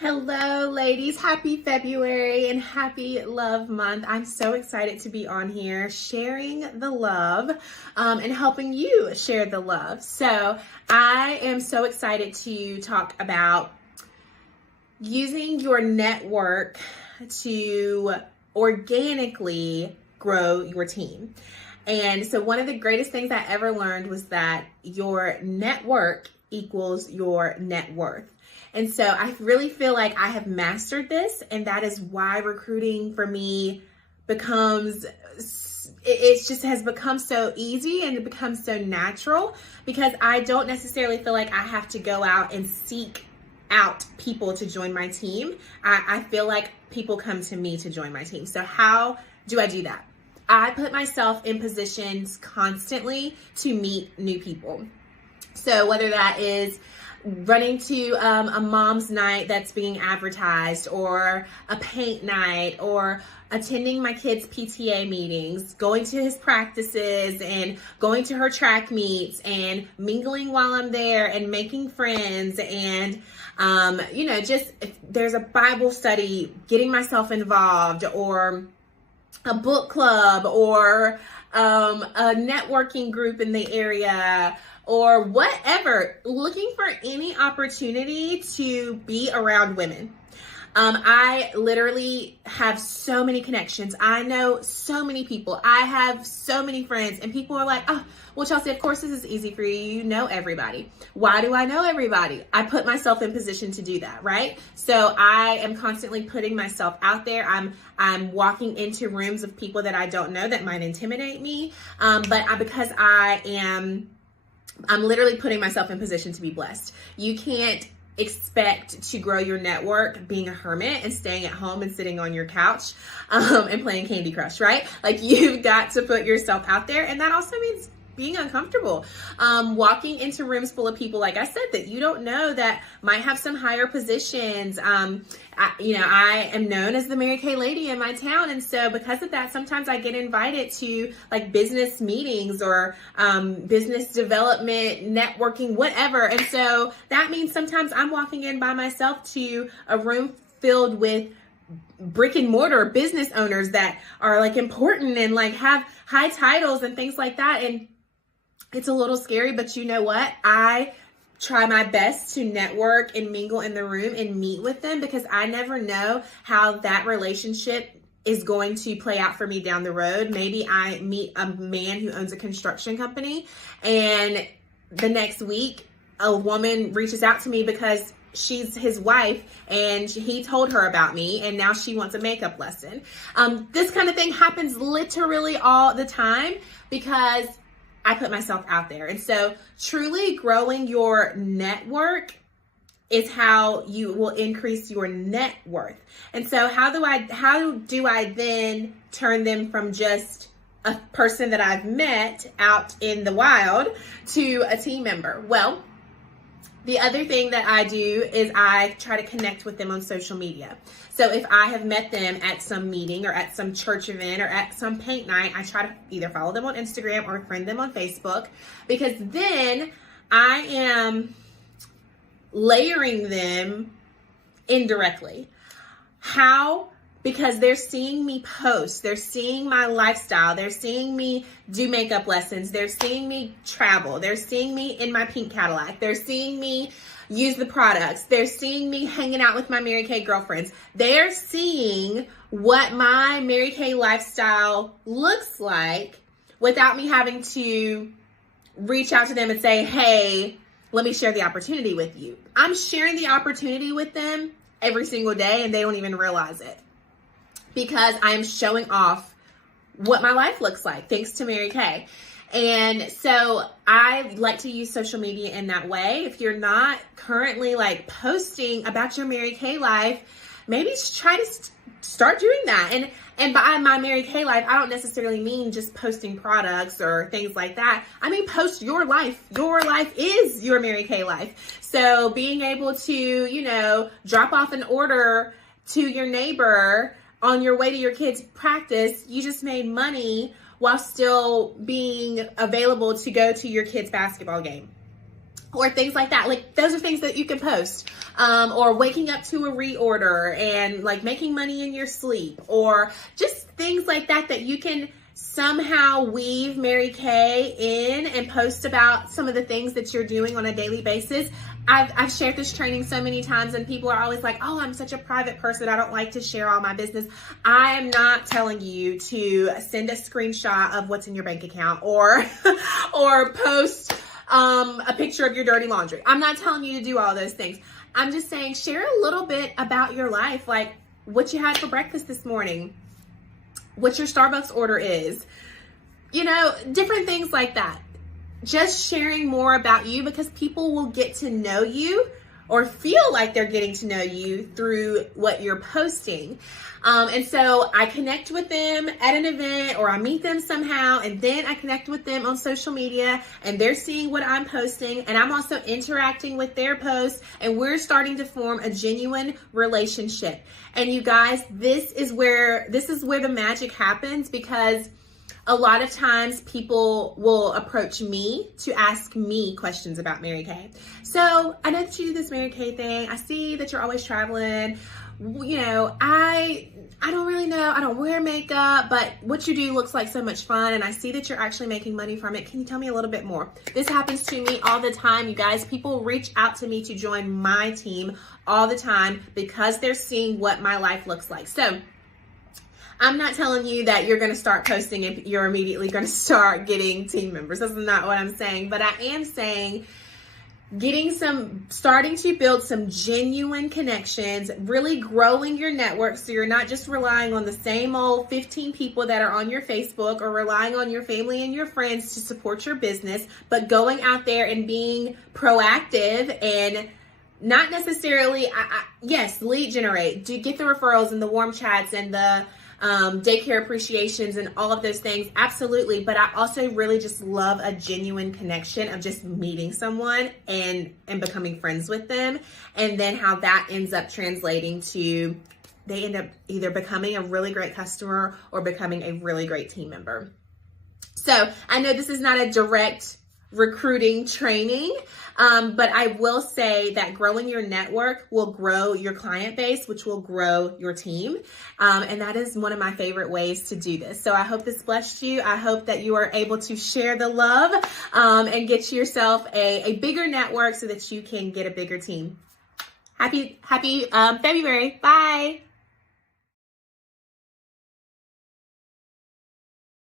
Hello, ladies. Happy February and happy love month. I'm so excited to be on here sharing the love and helping you share the love. So I am so excited to talk about using your network to organically grow your team. And so one of the greatest things I ever learned was that your network equals your net worth. And so I really feel like I have mastered this, and that is why recruiting for me becomes, it just has become so easy and it becomes so natural because I don't necessarily feel like I have to go out and seek out people to join my team. I feel like people come to me to join my team. So how do I do that? I put myself in positions constantly to meet new people. So whether that is running to a mom's night that's being advertised, or a paint night, or attending my kid's PTA meetings, going to his practices and going to her track meets and mingling while I'm there and making friends, and just if there's a Bible study, getting myself involved, or a book club, or a networking group in the area, or whatever, looking for any opportunity to be around women. I literally have so many connections. I know so many people. I have so many friends, and people are like, oh, well, Chelsea, of course this is easy for you. You know everybody. Why do I know everybody? I put myself in position to do that, right? So I am constantly putting myself out there. I'm walking into rooms of people that I don't know that might intimidate me. Because I'm literally putting myself in position to be blessed. You can't expect to grow your network being a hermit and staying at home and sitting on your couch and playing Candy Crush, right? Like, you've got to put yourself out there, and that also means being uncomfortable, walking into rooms full of people, like I said, that you don't know that might have some higher positions. I am known as the Mary Kay lady in my town, and so because of that, sometimes I get invited to like business meetings or business development, networking, whatever. And so that means sometimes I'm walking in by myself to a room filled with brick and mortar business owners that are like important and like have high titles and things like that. And it's a little scary, but you know what? I try my best to network and mingle in the room and meet with them, because I never know how that relationship is going to play out for me down the road. Maybe I meet a man who owns a construction company, and the next week a woman reaches out to me because she's his wife and he told her about me, and now she wants a makeup lesson. This kind of thing happens literally all the time because I put myself out there. And so truly growing your network is how you will increase your net worth. And so how do I then turn them from just a person that I've met out in the wild to a team member? Well, the other thing that I do is I try to connect with them on social media. So if I have met them at some meeting or at some church event or at some paint night, I try to either follow them on Instagram or friend them on Facebook, because then I am layering them indirectly. How? Because they're seeing me post, they're seeing my lifestyle, they're seeing me do makeup lessons, they're seeing me travel, they're seeing me in my pink Cadillac, they're seeing me use the products, they're seeing me hanging out with my Mary Kay girlfriends. They're seeing what my Mary Kay lifestyle looks like without me having to reach out to them and say, hey, let me share the opportunity with you. I'm sharing the opportunity with them every single day, and they don't even realize it, because I am showing off what my life looks like thanks to Mary Kay. And so I like to use social media in that way. If you're not currently like posting about your Mary Kay life, maybe try to start doing that. And by my Mary Kay life, I don't necessarily mean just posting products or things like that. I mean, post your life. Your life is your Mary Kay life. So being able to, drop off an order to your neighbor on your way to your kid's practice, you just made money while still being available to go to your kid's basketball game. or things like that. Like, those are things that you can post. Or waking up to a reorder and like making money in your sleep, or just things like that that you can somehow weave Mary Kay in and post about some of the things that you're doing on a daily basis. I've shared this training so many times, and people are always like, oh, I'm such a private person, I don't like to share all my business. I am not telling you to send a screenshot of what's in your bank account or or post a picture of your dirty laundry. I'm not telling you to do all those things. I'm just saying, share a little bit about your life, like what you had for breakfast this morning, what your Starbucks order is, you know, different things like that. Just sharing more about you, because people will get to know you or feel like they're getting to know you through what you're posting. And so I connect with them at an event, or I meet them somehow, and then I connect with them on social media, and they're seeing what I'm posting, and I'm also interacting with their posts, and we're starting to form a genuine relationship. And you guys, this is where the magic happens, because a lot of times people will approach me to ask me questions about Mary Kay. So I know that you do this Mary Kay thing. I see that you're always traveling. You know, I don't really know. I don't wear makeup, but what you do looks like so much fun. And I see that you're actually making money from it. Can you tell me a little bit more? This happens to me all the time, you guys. People reach out to me to join my team all the time because they're seeing what my life looks like. So I'm not telling you that you're going to start posting and you're immediately going to start getting team members. That's not what I'm saying. But I am saying starting to build some genuine connections, really growing your network, so you're not just relying on the same old 15 people that are on your Facebook, or relying on your family and your friends to support your business, but going out there and being proactive and not necessarily, yes, lead generate, do get the referrals and the warm chats and the daycare appreciations and all of those things, absolutely. But I also really just love a genuine connection of just meeting someone and becoming friends with them, and then how that ends up translating to they end up either becoming a really great customer or becoming a really great team member. So I know this is not a direct recruiting training, but I will say that growing your network will grow your client base, which will grow your team. And that is one of my favorite ways to do this. So I hope this blessed you. I hope that you are able to share the love and get yourself a bigger network so that you can get a bigger team. Happy February. Bye.